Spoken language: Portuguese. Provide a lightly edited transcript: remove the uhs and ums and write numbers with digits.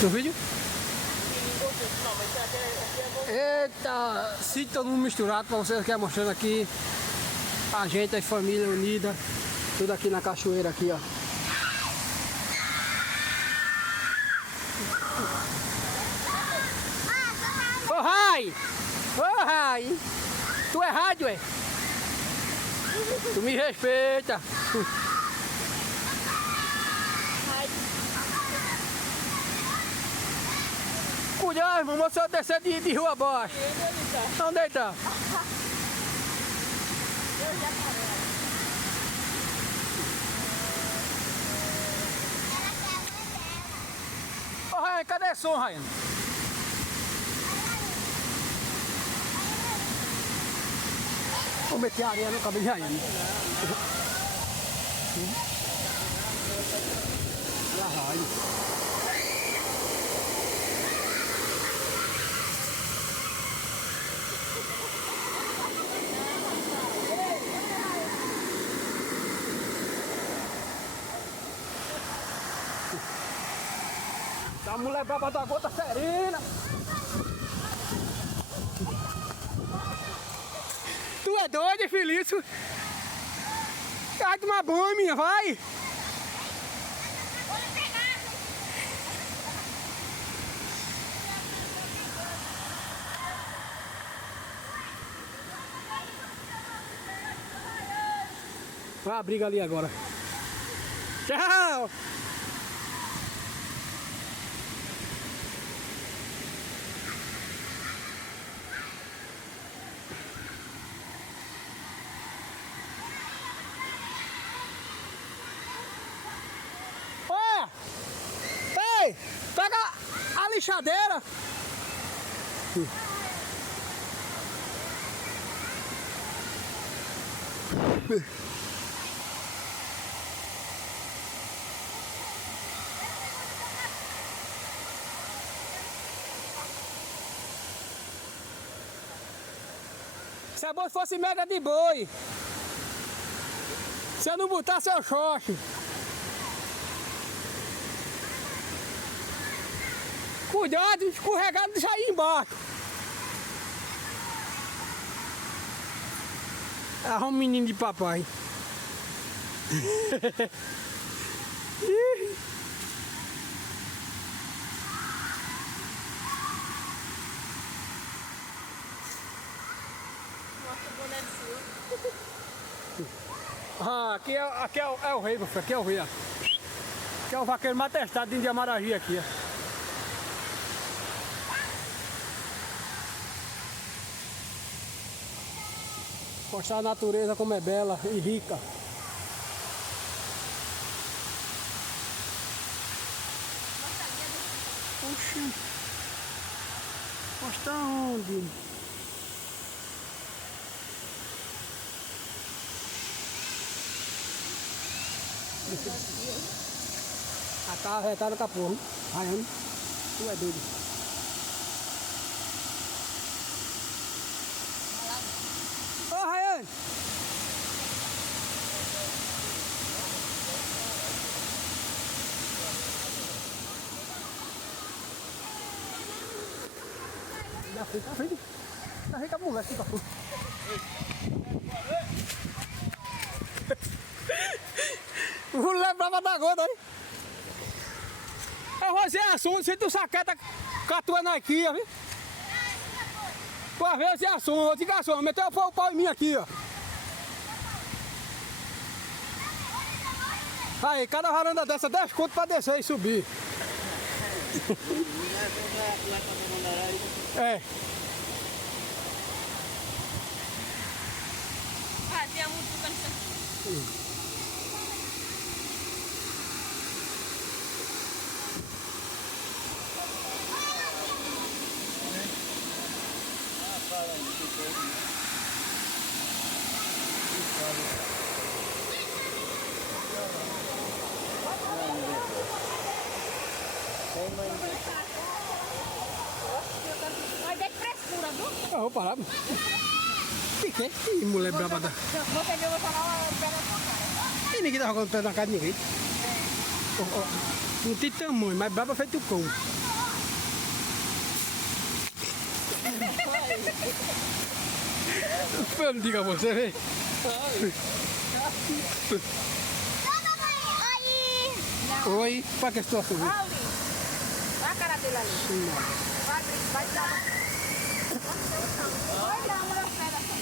No vídeo? Eita, se todo mundo misturado pra vocês que é mostrando aqui. A gente é família unida. Tudo aqui na cachoeira aqui, ó. Ô Rai! Ô Rai! Tu é rádio, é? Tu me respeita! Cuidado, irmão, você vai descer de rua abaixo. Onde ele tá? Ô Ryan, cadê o som, Ryan? Vou meter areia no cabelo de Ryan. A mulher braba da gota serena. Tu é doido, Felício? Vai tomar banho, minha, vai! Vai a briga ali agora. Tchau! Ei, pega a lixadeira. Se a bolsa fosse mega de boi, se eu não botar seu xoxo. Cuidado, escorregado de sair embaixo. Ah, um menino de papai. Ah, aqui é o rei, meu filho. Aqui é o rei, ó. Aqui é o vaqueiro mais testado de Amaragi aqui, ó. Mostrar a natureza como é bela e rica. Oxi. Mostrar onde? Ah, tá arretado com a porra, hein? Raiando. Tu é doido. Ô, Ryan! Na frente, na frente. Na frente a mulher fica porra. O mulher brava da gota, hein? Eu vou fazer assunto, se tu saqueta com a tua Nike, viu? Pra ver esse assunto, vou te garçom, meteu o pau em mim aqui, ó. Aí, cada varanda dessa 10 conto pra descer e subir. É. Fazia muito bukan isso. Mas é frescura, viu? Eu vou parar. Fiquei. Ih, mulher braba da... Você viu, vou falar, pega a sua cara. E ninguém tá jogando pé na cara de ninguém. Não tem tamanho, mas braba feito cão. Não diga você, vem. Oi, para que situação? Ali. Olha a cara dele ali. Vai lá, olha as pedras.